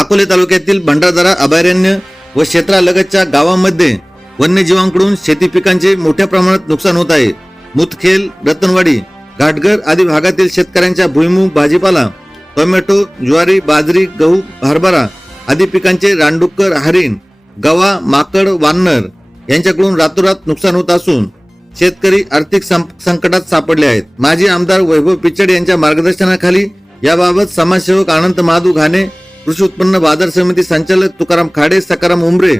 अकोले तालुक्यातील भंडारदरा अभयारण्य व क्षेत्रालगतच्या गावांमध्ये वन्यजीवांकडून शेती पिकांचे मोठ्या प्रमाणात नुकसान होत आहे. मुतखेल रतनवाडी घाटघर आदी भागातील शेतकऱ्यांच्या भुईमुग भाजीपाला टोमॅटो ज्वारी बाजरी गहू हरभरा आदी पिकांचे रानडुक्कर हरिण गवा माकड वानर यांच्याकडून रातोरात नुकसान होत असून शेतकरी आर्थिक सं- संकटात सापडले आहेत. माजी आमदार वैभव पिचड यांच्या मार्गदर्शनाखाली याबाबत समाजसेवक आनंद महादू घाणे कृषी उत्पन्न बाजार समिती संचालक तुकाराम खाडे सकाराम उमरे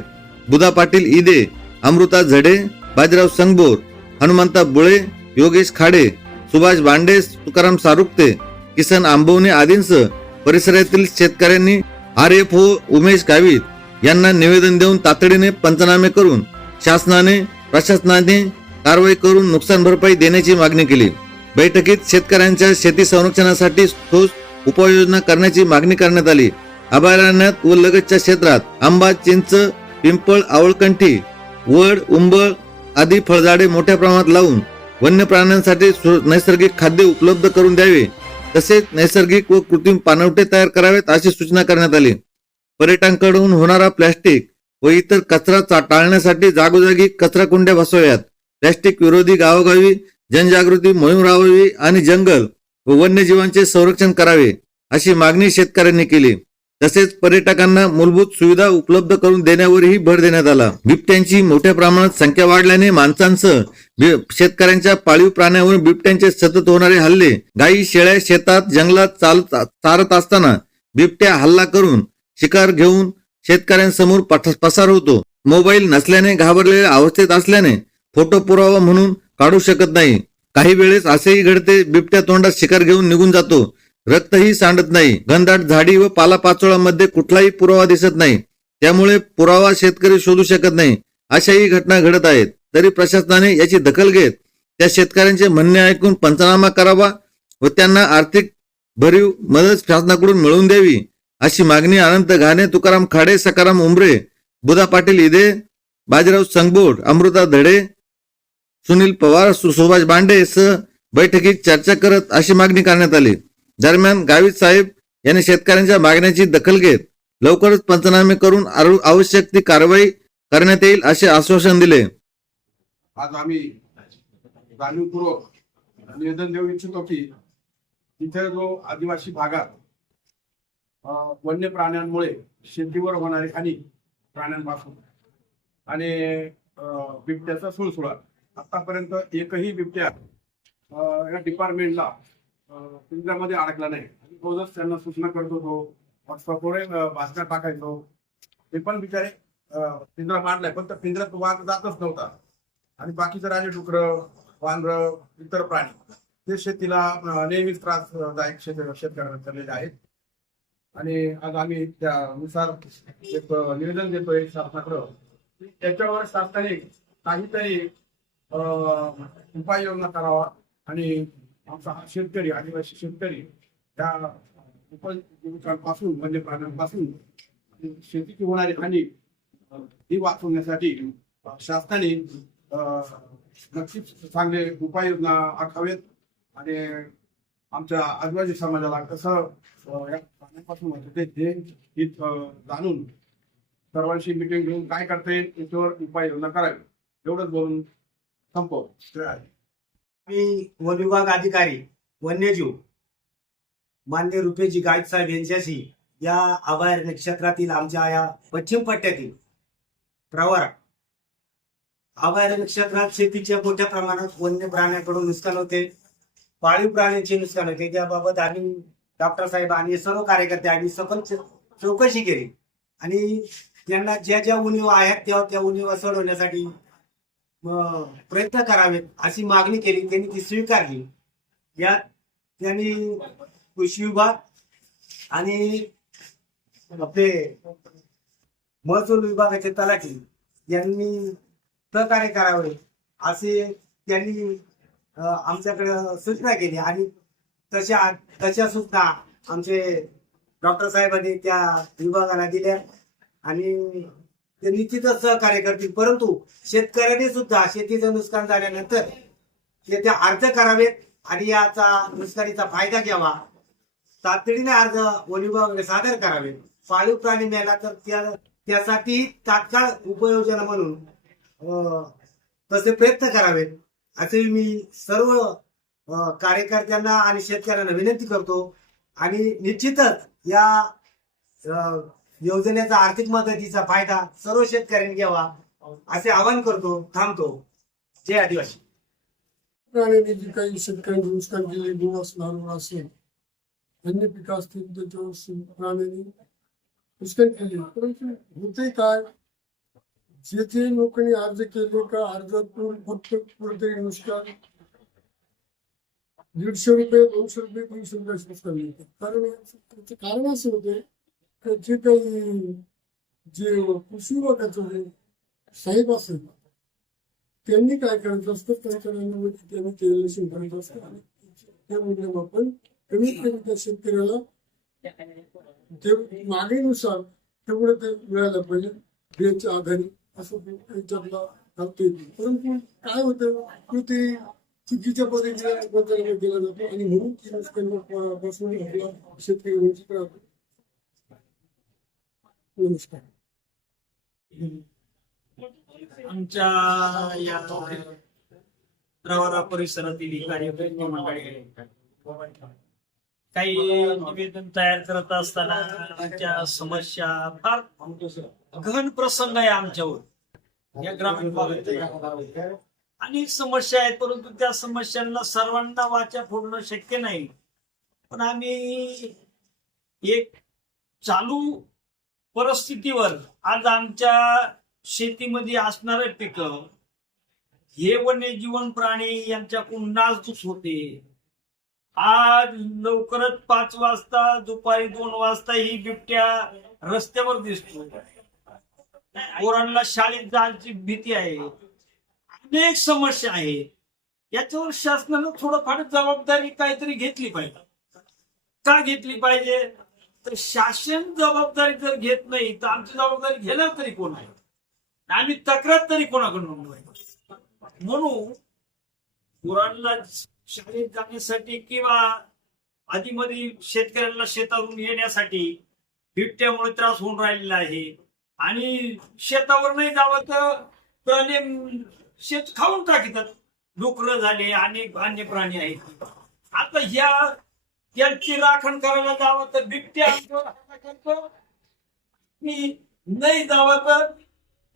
बुधा पाटील इदे अमृता झडे बाजीराव संगबोर हनुमंता बुळे योगेश खाडे सुभाष भांडे तुकाराम सारुक्ते किसन आंबवणे आदींसह परिसरातील शेतकऱ्यांनी R F O Umesh Gavit यांना निवेदन देऊन तातडीने पंचनामे करून शासनाने प्रशासनाने कारवाई करून नुकसान भरपाई देण्याची मागणी केली. बैठकीत शेतकऱ्यांच्या शेती संरक्षणासाठी ठोस उपाययोजना करण्याची मागणी करण्यात आली. अभयारण्यात व लगतच्या क्षेत्रात आंबा चिंच पिंपळ आवळकंठी वड उंबळ आदी फळझाडे मोठ्या प्रमाणात लावून वन्य प्राण्यांसाठी सु- नैसर्गिक खाद्य उपलब्ध करून द्यावे. तसेच नैसर्गिक व कृत्रिम पानवटे तयार करावेत अशी सूचना करण्यात आली. पर्यटकांकडून होणारा प्लॅस्टिक व इतर कचरा चा- टाळण्यासाठी जागोजागी कचरा कुंड्या बसवाव्यात. प्लॅस्टिक विरोधी गावोगावी जनजागृती मोहीम राबवावी आणि जंगल व वन्यजीवांचे संरक्षण करावे अशी मागणी शेतकऱ्यांनी केली. तसेच पर्यटकांना मूलभूत सुविधा उपलब्ध करून देण्यावरही भर देण्यात आला. बिबट्यांची मोठ्या प्रमाणात संख्या वाढल्याने माणसांसह शेतकऱ्यांच्या पाळीव प्राण्यावर बिबट्यांचे सतत होणारे हल्ले. गायी शेळ्या शेतात जंगलात चालत चारत असताना बिबट्या हल्ला करून शिकार घेऊन शेतकऱ्यांसमोर पसार होतो. मोबाईल नसल्याने घाबरलेल्या अवस्थेत असल्याने फोटो पुरावा म्हणून काढू शकत नाही. काही वेळेस असेही घडते बिबट्या तोंडात शिकार घेऊन निघून जातो. रक्तही सांडत नाही. घनदाट झाडी व पालापाचोळामध्ये कुठलाही पुरावा दिसत नाही. त्यामुळे पुरावा शेतकरी शोधू शकत नाही. अशाही घटना घडत आहेत. तरी प्रशासनाने याची दखल घेत त्या शेतकऱ्यांचे म्हणणे ऐकून पंचनामा करावा व त्यांना आर्थिक भरीव मदत शासनाकडून मिळवून द्यावी अशी मागणी अनंत घाणे तुकाराम खाडे सकाराम उमरे बुधा पाटील इदे बाजीराव संगबोड अमृता धडे सुनील पवार सु- सुभाष बांडे सह बैठकीत चर्चा करत अशी मागणी करण्यात आली. दरम्यान गावित साहेब यांनी शेतकऱ्यांच्या मागण्याची दखल घेत लवकरच पंचनामे करून आवश्यक ती कारवाई करण्यात येईल असे आश्वासन दिले. आज आम्ही जाणीवपूर्वक निवेदन देऊ इच्छितो की इथे जो आदिवासी भागात वन्य प्राण्यांमुळे शेतीवर होणारी हानी प्राण्यांपासून आणि बिबट्याचा सुळसुळा आतापर्यंत एकही बिबट्या या डिपार्टमेंटला पिंजऱ्यामध्ये अडकला नाही. आणि रोजच त्यांना सूचना करत होतो व्हॉट्सअपवर भाषण टाकायचो ते पण बिचारे पिंजरा मांडलाय पण त्या पिंजऱ्यात वाघ जातच नव्हता. आणि बाकीचं राजे डुकर वानर इतर प्राणी ते शेतीला नेहमीच त्रासदायक शेत शेतकऱ्यांना चाललेले आहेत. आणि आज आम्ही त्यानुसार एक निवेदन देतोय शासनाकडं. त्याच्यावर शासनाने काहीतरी उपाययोजना करावा. आणि आमचा हा शेतकरी आदिवासी शेतकरी त्या उपजीविकांपासून म्हणजे प्राण्यांपासून शेतीची होणारी हानी ही वाचवण्यासाठी शासनाने नक्कीच चांगले उपाययोजना आखावेत आणि आमच्या आदिवासी समाजाला कसं या प्राण्यांपासून वाचवता ते हे जाणून सर्वांशी मिटिंग घेऊन काय करता येईल याच्यावर उपाययोजना करावी. एवढंच बोलून संपव श्रेय वन विभाग अधिकारी वन्यजीव मान्य रुपेजी गायकसाहेब साहेब यांच्याशी या अभयारण्य क्षेत्रातील आमच्या या पश्चिम पट्ट्यातील प्रवारा अभयारण्य क्षेत्रात शेतीच्या मोठ्या प्रमाणात वन्य प्राण्यांकडून नुकसान होते. पाळीव प्राण्यांचे नुकसान होते. त्याबाबत आम्ही डॉक्टर साहेब आणि सर्व कार्यकर्ते आम्ही सखोल चौकशी केली. आणि त्यांना ज्या ज्या उणीवा आहेत त्या त्या उणीवा सोडवण्यासाठी प्रयत्न करावेत अशी मागणी केली त्यांनी ती स्वीकारली. यात त्यांनी कृषी विभाग आणि आपले महसूल विभागाचे तलाठी यांनी सहकार्य करावे असे त्यांनी आमच्याकडे सूचना केली. आणि तशा तशा सूचना आमचे डॉक्टर साहेबांनी त्या विभागाला दिल्या. आणि ते निश्चितच सहकार्य करतील. परंतु शेतकऱ्यांनी सुद्धा शेतीचं नुकसान झाल्यानंतर त्याचे अर्ज करावेत आणि याचा नुकसानीचा फायदा घ्यावा. तातडीने अर्ज वन सादर करावेत. पाळीव प्राणी मेला तर त्या त्यासाठी तात्काळ उपयोजना म्हणून तसे प्रयत्न करावेत. असे मी सर्व कार्यकर्त्यांना आणि शेतकऱ्यांना विनंती करतो. आणि निश्चितच या योजनेचा आर्थिक मदतीचा फायदा सर्व शेतकऱ्यांनी घ्यावा असे आवाहन करतो थांबतो. जय आदिवासी. प्राण्याने जी काही शेतकऱ्यांची नुकसान केले दिवस नारळ असेल अन्य पिकं असतील त्याच्यावर प्राण्यांनी नुकसान केले परंतु होते काय? जे जे लोकांनी अर्ज केले का अर्जातून फक्त कुठेतरी नुकसान दीडशे रुपये दोनशे रुपये तीनशे रुपये नुकसान कारण कारण असं होते जे काही जे कृषी विभागाचं जे साहेब असेल त्यांनी काय करायचं असतं त्यांच्या त्यांनी केलेलं शिंपडायचं असतं आणि त्या मूल्यामापन कमीत कमी त्या शेतकऱ्याला ते मागणीनुसार तेवढं ते मिळायला पाहिजे बियाच्या आधारे असं ते त्यांच्यातला घालता येते परंतु काय होतं की ते चुकीच्या पद्धतीने बदलला गेला जातो आणि म्हणून ती नुकसानपासून शेतकरी वंचित राहतो नमस्कार. आमच्या या प्रवारा परिसरातील कार्यकर्ते मंडळी काही निवेदन तयार करत असताना आमच्या समस्या फार गहन प्रसंग आहे आमच्यावर. या ग्रामीण भागात. आणि समस्या आहेत परंतु त्या समस्यांना सर्वांना वाचा फोडणं शक्य नाही. पण आम्ही एक चालू परिस्थितीवर आज आमच्या शेतीमध्ये असणारे पिक हे वन्यजीवन प्राणी यांच्याकडून नासधूस होते. आज लवकरच पाच वाजता दुपारी दोन वाजता ही बिबट्या रस्त्यावर दिसतो. पोरांना शाळेत जायची भीती आहे. अनेक समस्या आहेत. याच्यावर शासनानं थोडंफार जबाबदारी काहीतरी घेतली पाहिजे. का घेतली पाहिजे? तर शासन जबाबदारी जर घेत नाही तर आमची जबाबदारी घेणार तरी कोण आहे? आम्ही तक्रार तरी कोणाकडून म्हणून गुरांना शाळेत जाण्यासाठी किंवा आधीमध्ये शेतकऱ्यांना शेतातून येण्यासाठी बिबट्यामुळे त्रास होऊन राहिलेला आहे. आणि शेतावर नाही जावं तर प्राणी शेत खाऊन टाकतात. डुकर झाले अनेक अन्य प्राणी आहेत. आता ह्या त्यांची राखण करायला जावं तर बिबट्या आमच्यावर हल्ला करतो. मी नाही जावं तर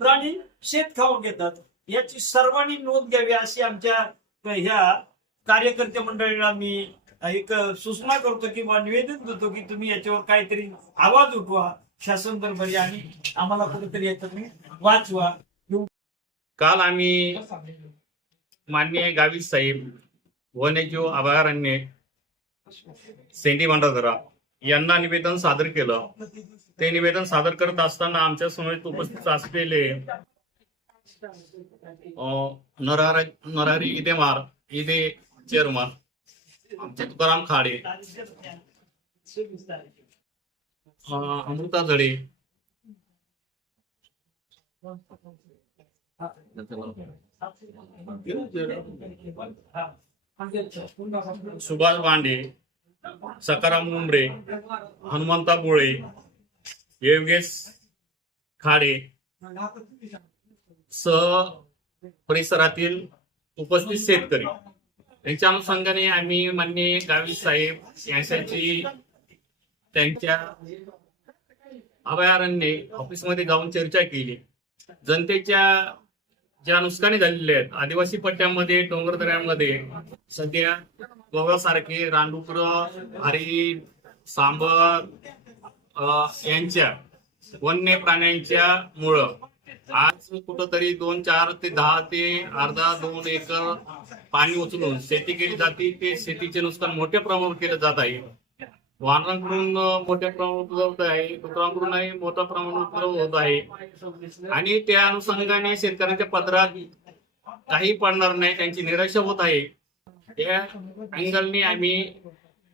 प्राणी शेत खाऊन घेतात. याची सर्वांनी नोंद घ्यावी अशी आमच्या ह्या कार्यकर्ते मंडळीला मी एक सूचना करतो किंवा निवेदन देतो की तुम्ही याच्यावर काहीतरी आवाज उठवा. शासन दरबारी आणि आम्हाला कुठेतरी याच्यात वाचवा. काल आम्ही माननीय गावित साहेब वन्यजीव अभयारण्य सेंडी भांडारदरा यांना निवेदन सादर केलं. ते निवेदन सादर करत असताना आमच्यासमोर उपस्थित असलेले अं, नरहरी इदेमार इदे चेअरमन आमचे तुकाराम खाडे अं, अमृता जडे सुभाष पांडे सकाराम मुंबरे हनुमंता बोळे योगेश खाडे सह परिसरातील उपस्थित शेतकरी. यांच्या अनुषंगाने आम्ही मान्य गावी साहेब यांच्याची त्यांच्या अभयारण्य ऑफिसमध्ये जाऊन चर्चा केली. जनतेच्या ज्या नुकसानी झालेल्या आहेत आदिवासी पट्ट्यामध्ये डोंगर दऱ्यांमध्ये सध्या गोव्यासारखे रानडुकर हरी सांबर यांच्या वन्य प्राण्यांच्या मुळ आज कुठंतरी दोन चार ते दहा ते अर्धा दोन एकर पाणी उचलून शेती केली जाते. ते शेतीचे नुकसान मोठ्या प्रमाणावर केलं जात आहे. वाहनांकडून मोठ्या प्रमाणात उपलब्ध आहे. डुकरांकडूनही मोठ्या प्रमाणात उपलब्ध होत आहे. आणि त्या अनुषंगाने शेतकऱ्यांच्या पदरात काही पडणार नाही त्यांची निराशा होत आहे. त्या अँगलने आम्ही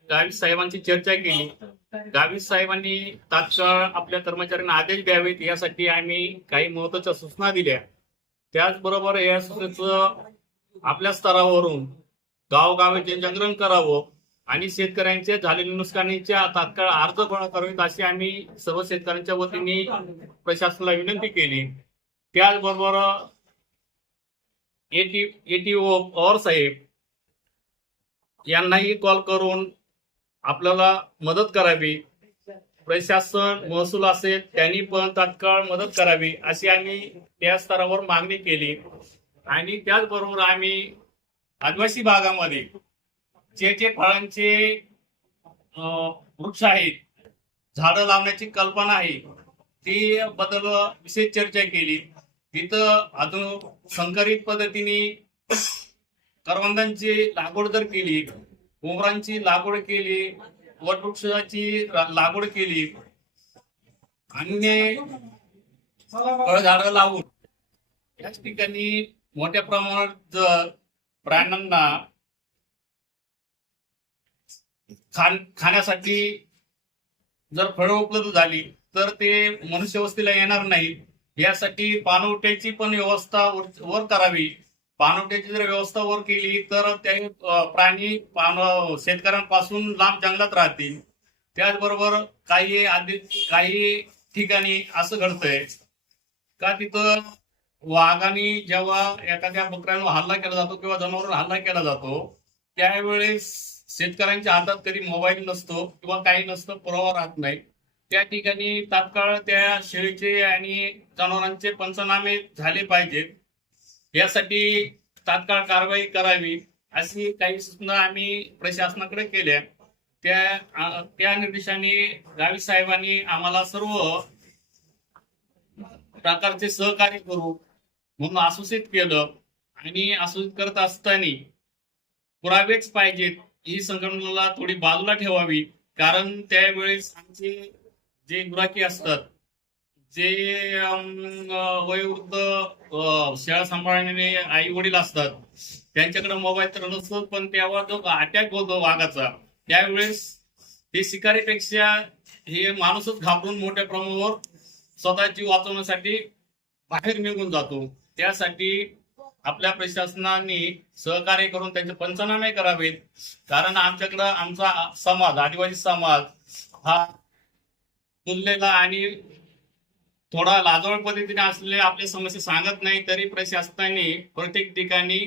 गावी साहेबांची चर्चा केली. गावी साहेबांनी तात्काळ आपल्या कर्मचाऱ्यांना आदेश द्यावेत यासाठी आम्ही काही महत्त्वाच्या सूचना दिल्या. त्याचबरोबर या सूचनेचं आपल्या स्तरावरून गावोगावी जनजागरण करावं. आणि शेतकऱ्यांच्या झालेल्या नुकसानीच्या तात्काळ अर्ज गोळा करावेत अशी आम्ही सर्व शेतकऱ्यांच्या वतीने प्रशासनाला विनंती केली. त्याचबरोबर एटी एटीओ पवार साहेब यांनाही कॉल करून आपल्याला मदत करावी. प्रशासन महसूल असेल त्यांनी पण तात्काळ मदत करावी अशी आम्ही त्या स्तरावर मागणी केली. आणि त्याचबरोबर आम्ही आदिवासी भागामध्ये जे जे फळांचे वृक्ष आहेत झाडं लावण्याची कल्पना आहे ती बद्दल विशेष चर्चा केली. तिथं अजून संकरित पद्धतीने करवंदांची लागवड जर केली उमरांची लागवड केली वटवृक्षाची लागवड केली अन्य फळझाड लावून याच ठिकाणी मोठ्या प्रमाणात जर प्राण्यांना खाण खाण्यासाठी जर फळं उपलब्ध झाली तर ते मनुष्यवस्तीला येणार नाही. यासाठी पाणवट्याची पण व्यवस्था वर करावी. पाणवट्याची जर व्यवस्था वर केली तर ते प्राणी पान शेतकऱ्यांपासून लांब जंगलात राहतील. त्याचबरोबर काही आधी काही ठिकाणी असं घडतंय का तिथं वाघाने जेव्हा एखाद्या बकऱ्यांवर हल्ला केला जातो किंवा जनावरांवर हल्ला केला जातो त्यावेळेस शेतकऱ्यांच्या हातात कधी मोबाईल नसतो किंवा काही नसतं पुरावा राहत नाही. त्या ठिकाणी तात्काळ त्या शेळीचे आणि जनावरांचे पंचनामे झाले पाहिजेत. यासाठी तात्काळ कारवाई करावी अशी काही सूचना आम्ही प्रशासनाकडे केल्या. त्या त्या निर्देशाने गावी साहेबांनी आम्हाला सर्व प्रकारचे सहकार्य करू म्हणून आसूसित केलं. आणि आसूसित करत असताना पुरावेच पाहिजेत. ही संकल्पनाला थोडी बाजूला ठेवावी. कारण त्यावेळेस आमचे जे गुराखी असतात जे वयोवृद्ध शाळा सांभाळणारे आई वडील असतात त्यांच्याकडे मोबाईल तर नसतो पण तेव्हा जो अटॅक होतो वाघाचा त्यावेळेस ते शिकारीपेक्षा हे माणूसच घाबरून मोठ्या प्रमाणावर स्वतःची वाचवण्यासाठी बाहेर निघून जातो. त्यासाठी आपल्या प्रशासनाने सहकार्य करून त्यांचे पंचनामे करावेत. कारण आमच्याकडं आमचा समाज आदिवासी समाज हा तुललेला आणि थोडा लाजवळ पद्धतीने असलेले आपल्या समस्या सांगत नाही तरी प्रशासनाने प्रत्येक ठिकाणी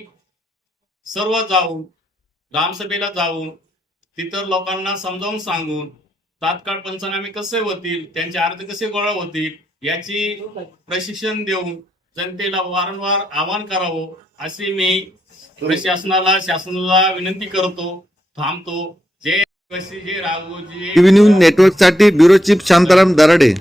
सर्व जाऊन ग्रामसभेला जाऊन तिथं लोकांना समजावून सांगून तात्काळ पंचनामे कसे होतील त्यांचे अर्ज कसे गोळा होतील याची प्रशिक्षण देऊन जनतेला वारंवार आवाहन करावं असे मी प्रशासनाला शासनाला विनंती करतो थांबतो. जय जय राघोजी टीव्ही न्यूज नेटवर्कसाठी ब्युरो चीफ शांताराम दराडे.